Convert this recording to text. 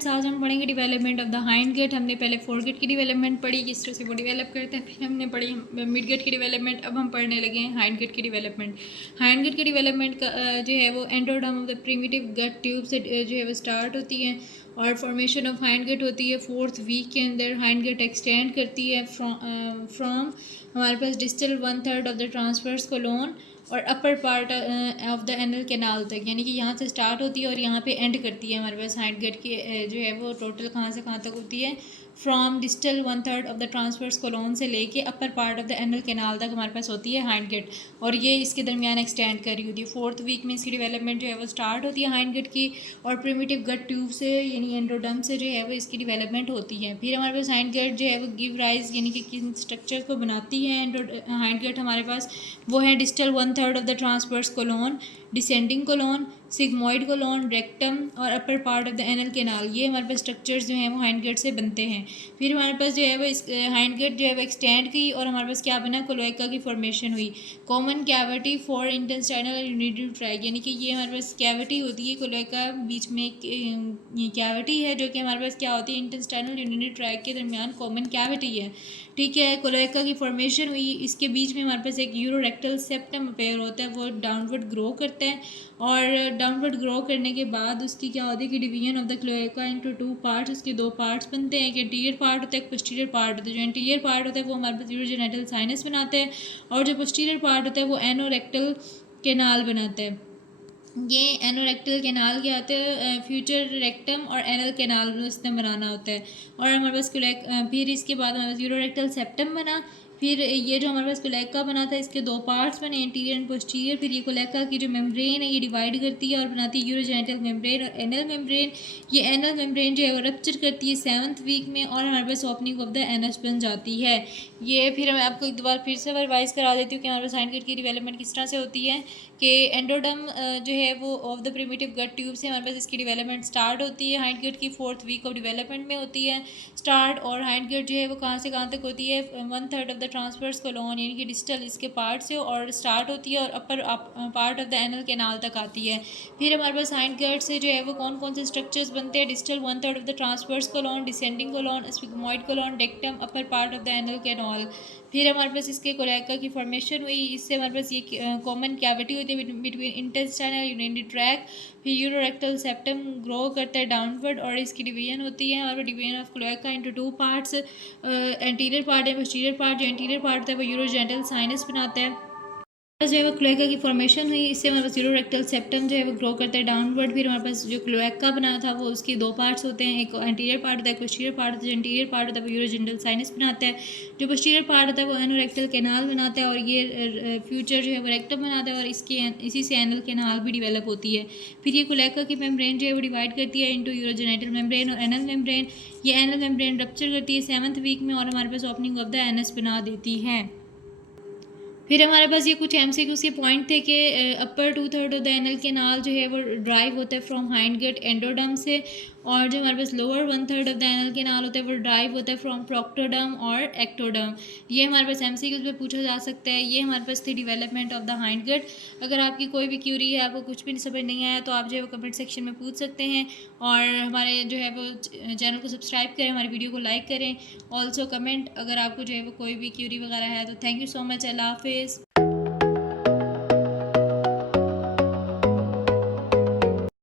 Students, आज हम पढ़ेंगे development of the hindgut. हमने पहले फोर गेट की डेवलपमेंट पढ़ी, किस तरह से वो डेवलप करते हैं, फिर हमने पढ़ी मिड गेट की डेवलपमेंट। अब हम पढ़ने लगे हैं हाइंड गेट की डेवलपमेंट। हाइंड गेट की डेवलपमेंट का जो है वो endoderm of the primitive gut tube से जो है वो स्टार्ट होती है और फॉर्मेशन ऑफ हाइंड गेट होती है 4th वीक के अंदर। हाइंड गेट एक्सटेंड करती है फ्रॉम हमारे पास distal 1/3 of the transverse colon और upper part of the anal canal तक, यानी कि यहाँ से स्टार्ट होती है और यहाँ पे एंड करती है। हमारे पास हाइंड गेट की जो है वो टोटल कहाँ से कहाँ तक होती है, from distal 1/3 of the transverse colon से लेके upper part of the anal canal तक हमारे पास होती है हाइंड गेट, और ये इसके दरमियान एक्सटेंड कर रही होती है। 4th वीक में इसकी डेवलपमेंट जो है वो स्टार्ट होती है हाइंड गेट की, और प्रिमिटिव गट ट्यूब से यानी एंडोडर्म से जो है वो इसकी डेवलपमेंट होती है। फिर हमारे पास हाइंड गेट जो है वो गिव राइज यानी कि किन स्ट्रक्चर को बनाती है हाइंड गेट हमारे पास, वो है distal 1/3 of the transverse colon, descending colon, sigmoid colon, rectum और upper part of the anal canal. ये हमारे पास स्ट्रक्चर्स जो हैं वो हाइंड गेट से बनते हैं। फिर हमारे पास जो है वो हाइंड गेट जो है वो एक्सटेंड की और हमारे पास क्या बना, क्लोएका की फॉर्मेशन हुई। कॉमन कैविटी फॉर इंटेस्टाइनल और यूनिटरी ट्रैक, यानी कि ये हमारे पास कैविटी होती है क्लोएका, बीच में ये कैविटी है जो कि हमारे पास क्या होती है, इंटेस्टाइनल यूनिटरी ट्रैक के दरमियान कॉमन कैविटी है। ठीक है, क्लोएका की फॉर्मेशन हुई, इसके बीच में हमारे पास एक यूरोरेक्टल सेप्टम अपेयर होता है, वो डाउनवर्ड ग्रो करता है और डाउनवर्ड ग्रो करने के बाद उसकी क्या होती है कि division of the cloaca into 2 parts, उसके 2 पार्ट्स बनते हैं। एक एंटीरियर पार्ट होता है, एक पोस्टीरियर पार्ट होता है। जो एंटीरियर पार्ट होता है वो हमारे पास यूरोजेनिटल साइनस बनाते हैं और जो पोस्टीरियर पार्ट होता है वो एनोरेक्टल कैनाल बनाता है। ये एनोरेक्टल कैनाल क्या होते हैं, फ्यूचर रेक्टम और एनल कैनाल इसमें बनाना होता है। और हमारे पास फिर इसके बाद हमारे पास यूरोरेक्टल सेप्टम बना। फिर ये जो हमारे पास कोलेका बना था, इसके 2 पार्ट्स बने, इंटीरियर एंड पोस्टीरियर। फिर ये कोलेका की जो मेम्ब्रेन है ये डिवाइड करती है और बनाती है यूरोजेनिटल मेम्ब्रेन और एनल मेम्ब्रेन। ये एनल मेम्ब्रेन जो है वो रप्चर करती है 7th वीक में और हमारे पास ओपनिंग ऑफ द एनस बन जाती है। ये फिर मैं आपको एक बार फिर से रिवाइज करा देती हूँ कि हमारे पास हाइंड गेट की डेवलपमेंट किस तरह से होती है कि एंडोडर्म जो है वो of the primitive gut tube से हमारे पास इसकी डेवलपमेंट स्टार्ट होती है। हाइंड गेट की 4th वीक ऑफ डेवलपमेंट में होती है स्टार्ट, और हाइंड गेट जो है वो कहाँ से कहाँ तक होती है, 1/3 ऑफ द ट्रांसवर्स कोलोन यानी कि डिस्टल इसके पार्ट से और स्टार्ट होती है और upper part of the anal canal तक आती है। फिर हमारे पास हाइंड गेट से जो है वो कौन कौन से स्ट्रक्चर्स बनते हैं, distal 1/3 of the transverse colon, descending colon, sigmoid colon, rectum, upper part of the anal canal. फिर हमारे पास इसके कोलेका की फॉर्मेशन हुई, इससे हमारे पास ये कॉमन कैविटी होती है बिटवीन इंटेस्टाइन और यूरिनरी ट्रैक। फिर यूरोरेक्टल सेप्टम ग्रो करता है डाउनवर्ड और इसकी डिवीजन होती है और division of cloaca into 2 parts, anterior part है, पोस्टीरियर पार्ट। जो एंटीरियर पार्ट होता है वो यूरोजेनिटल साइनस बनाता है। जो है वो क्लोएका की फॉर्मेशन हुई, इससे हमारे पास यूरोरेक्टल सेप्टम जो है वो ग्रो करता है डाउनवर्ड। फिर हमारे पास जो क्लोएका बना था वो उसके 2 पार्ट्स होते हैं, एक एंटीरियर पार्ट होता है, पोस्टीरियर पार्ट होता है। जो एंटीरियर पार्ट होता है वो यूरोजेनिटल साइनस बनाता है, जो पोस्टीरियर पार्ट होता है वो एनोरेक्टल कैनाल बनाता है और ये फ्यूचर जो है वो रेक्टम बनाता है और इसी से एनल कैनाल भी डिवेलप होती है। फिर ये क्लोएका की मेम्ब्रेन जो है वो डिवाइड करती है इंटू यूरोजेनिटल मेम्ब्रेन और एनल मेम्ब्रेन। ये एनल मेम्ब्रेन रप्चर करती है 7th वीक में और हमारे पास ओपनिंग ऑफ द एनस बना देती है। फिर हमारे पास ये कुछ MCQs के पॉइंट थे कि अपर 2/3 ऑफ द एनल कैनाल जो है वो ड्राइव होता है फ्रॉम हाइंड गेट एंडोडर्म से, और जो हमारे पास lower 1/3 of the anal canal होता है वो ड्राइव होता है फ्रॉम प्रोक्टोडर्म और एक्टोडर्म। ये हमारे पास MCQs पे पूछा जा सकता है। ये हमारे पास थी development of the hindgut. अगर आपकी कोई भी क्यूरी है, आपको कुछ भी समझ नहीं आया, तो आप जो है वो कमेंट सेक्शन में पूछ सकते हैं और हमारे जो है वो चैनल को सब्सक्राइब करें, हमारी वीडियो को लाइक करें, ऑल्सो कमेंट अगर आपको जो है वो कोई भी क्यूरी वगैरह है तो। थैंक यू सो मच, अल्लाह हाफिज़।